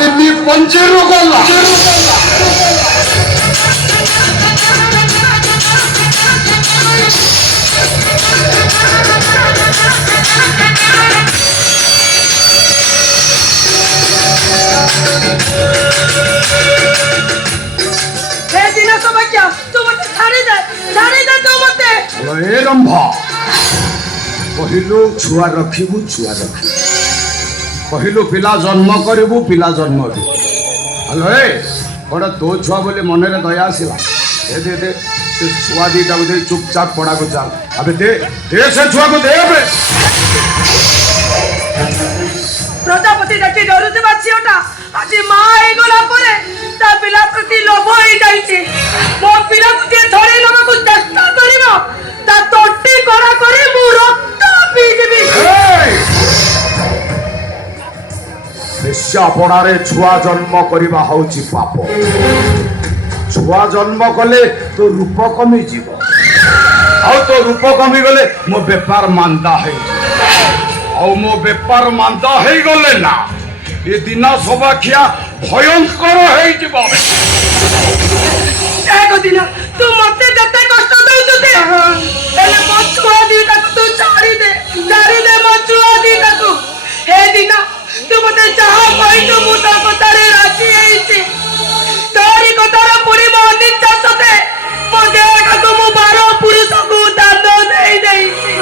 तुम्ही पंचेरो गल्ला ए रंभा कहलु छुआ रखिबु छुआ रखिबु कहलु पिला जन्म करिबु पिला जन्म करिबु हलो ए बड़ा तो छुआ बोले मन रे दया आसिला दे दे से छुआ दीटा दे चुपचाप पड़ा को चल अबे दे से छुआ को दे अबे प्रजापति देखि डरुथिबा छियोटा आज मा हे गला परे ता पिला प्रति लोभ होई जाईची मो पिला को जे थोड़े लोग को चेष्टा करिबो ता तोटी करा करे मु रक्त पी देबी निश्चा पड़ारे छुआ जन्म करिबा होची पाप छुआ जन्म कले तो रूप कमी जीव आउ तो रूप कमी गले मो व्यापार मांदा है आउ मो व्यापार मांदा है गले ना ये दिना सबाखिया भयंकर है जीव एक दिन तू मते जते कष्ट दउते एले मछुआ दीटा तू छाड़ी दे मछुआ दीटा तू हे दिन तू मते चाह कहि तू मुता कोतारे राजी हेइची तोरी कोतारा पुरी मोनी चासते मो देगा को मो 12 पुरुष को दान देई देइची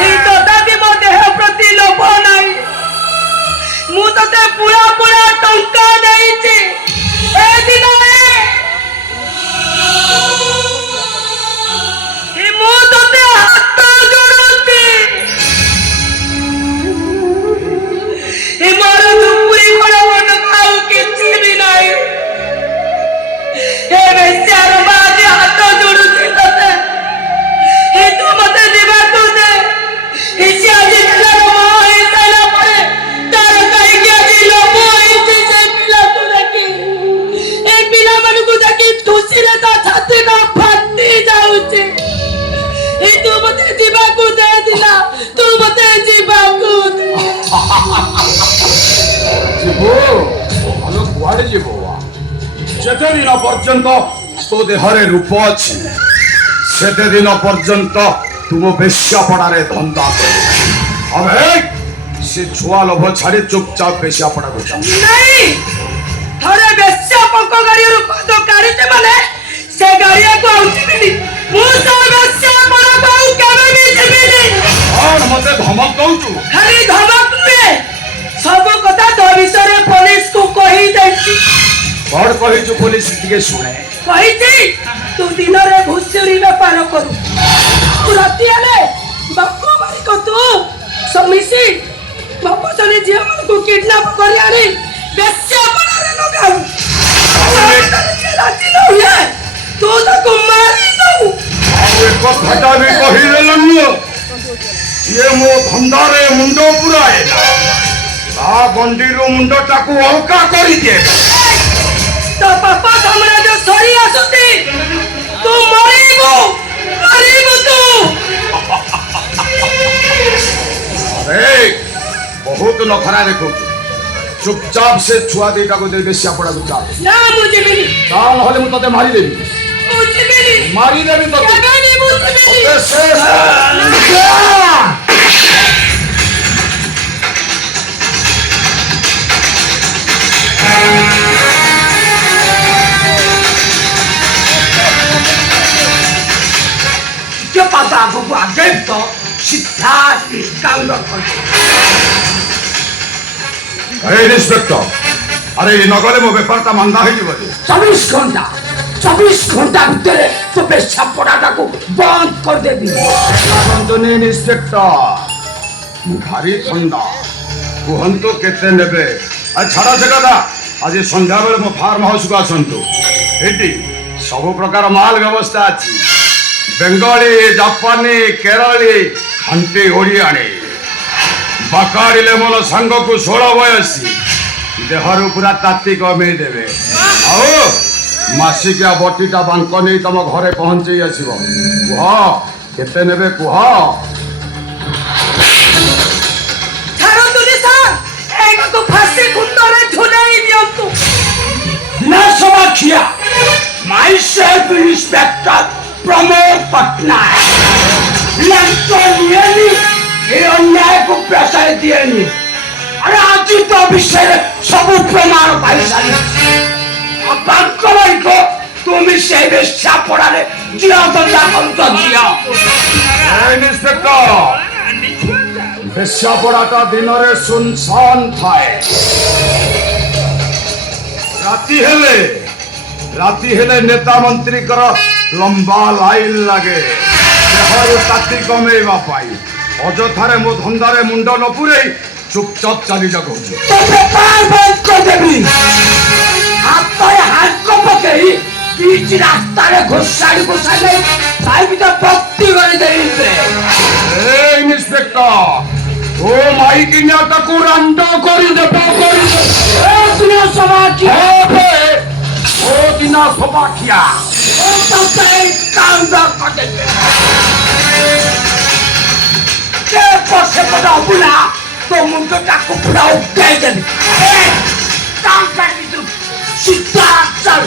हे तो दादी मो देह प्रति लोभ नाही मु तते पूरा टंका देइची ए दिन जेते दिन पर्यंत तो देहरे रूप अच्छी सेते दिन पर्यंत तुम बेश्या पड़ारे धंदा अब से छुआ लोभ छाड़ी चुपचाप बेश्या पड़ा को जा नहीं थरे बेश्या पको गाड़ी रूप तो गाड़ी ते माने से गाड़ी को आउची मिली मु तो बेश्या पड़ा को केबे भी जिबिनी और मते धमक दउचु खाली धमक नुए सब कथा तो विषय पुलिस को कहि देती और कहि जो पुलिस के सुने कहि थी तू दिन रे घुसरी व्यापार करू तू राती आले बापू मारी को तू समिसी बापू सने जे मन को किडनैप कर आनी बेस्या बना रे लोग राती लो ये तू ताको मारी दऊ आउ एक कथा भी कहि देलन ये मो धंदा रे मुंडो पुराए आ गंडीरो मुंडो टाकू हल्का करि दे तो पापा हमरा जो सरी आसुती तू मरिबो तू अरे बहुत नखरा देखो चुपचाप से छुआ देटा को दे बेश्या पड़ा को जा ना मुझे मिली काल होले मु तते मारी देबी मुझे मिली मारी देबी तो नहीं मुझे मिली ओके से क्या पता आपको आगे तो सिद्धार्थ काउंटर कर अरे इंस्पेक्टर अरे ये नगले मो व्यापारटा मंदा हो जीव 24 घंटा भीतर तो बेश्या पड़ाटा को बंद कर देबी बंदनी इंस्पेक्टर भारी ठंडा कुहंतु केते नेबे आ छाड़ा से कथा आज संध्या बेले मो फार्म हाउस को आसंतु एटी सब प्रकार माल व्यवस्था अछि बेंगली जापानी केरली खांटी ओडियानी बाकाड़िले मोर सांग को 16 बयसी देहरु पूरा ताती कमे देबे आओ मासिकिया बटीटा बांक नहीं तुम घरे पहुंचे आसब कह केते नेबे कह फांसी कुंडरे झुले ପଟ୍ଟନାୟକ ଲାଞ୍ଚ ନିଏନି ଏ ଅନ୍ୟାୟକୁ ପ୍ରଶ୍ରୟ ଦିଏନି। ଆରେ ଆଜି ତ ବିଷୟରେ ସବୁ ପ୍ରମାଣ ପାଇସାରିଛି। ବାଙ୍କ ଭାଇକ তুমি সেই বেশ্যা পড়ারে জিয়া দন্দা করছ জিয়া। ইন্সপেক্টর বেশ্যাপড়াটা দিନରେ শুনশান ଥାଏ ରାତି ହେଲେ ନେତା ମନ୍ତ୍ରୀଙ୍କର ଲମ୍ବା ଲାଇନ ଲାଗେ ଦେହରୁ ତାତି କମେଇବା ପାଇଁ। ଅଯଥାରେ ମୋ ଧନ୍ଦାରେ ମୁଣ୍ଡ ନ ପୁରେଇ ଚୁପଚାପ ଚାଲିଯା କହୁଛି। তো বেপার বন্ধ করদেবি হাতরে হাত পকেই बीच रास्तारे घुसाड़ी घुसाड़े साहिब तो भक्ति करे देइबे। ए इंस्पेक्टर ओ माइकिनियाटाକୁ ରାଣ୍ଡ କରିଦେବ ए दिना सभाकिया হবে ଓ ଦିନ ସବାଖିଆ ओ तो कांद करदेबे के पसे पड़ा बुला तो मुंडो टाको पुरा उठाई देबे। ए काम कर दी तू सीधा चल